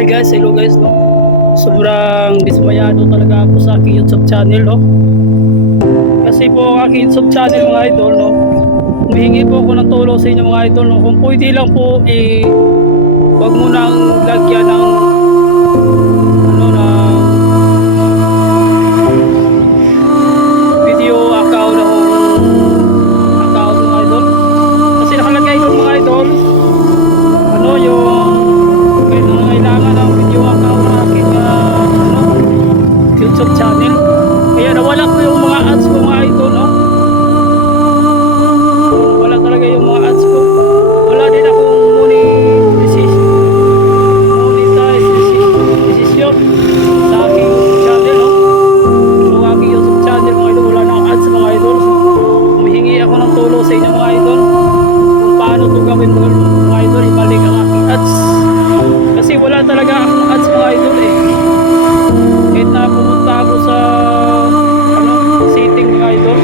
Hi guys, hello guys, no. Sobrang dismayado talaga ako sa aking YouTube channel, no. Kasi po ang aking YouTube channel mga idol, no. Humihingi po ako ng tulong sa inyo mga idol, no. Kung pwede lang po, wag mo nang lagyan ng ano na video account mga idol. Kasi nakalagay doon mga idol, ano yung kailangan ng video account ng aking YouTube channel. Kaya nawala po yung mga ads ko mga idol, no? Wala talaga yung mga ads ko. Wala din akong decision sa aking YouTube channel, no? So aking YouTube channel mga idol, wala na akong ads mga idol. So, humihingi ako ng tulong sa inyo mga idol kung paano ito gawin mga idol, ibalik ang aking ads. Kasi wala talaga akong ads mga idol eh. Kahit na pumunta ako sa setting mga idol,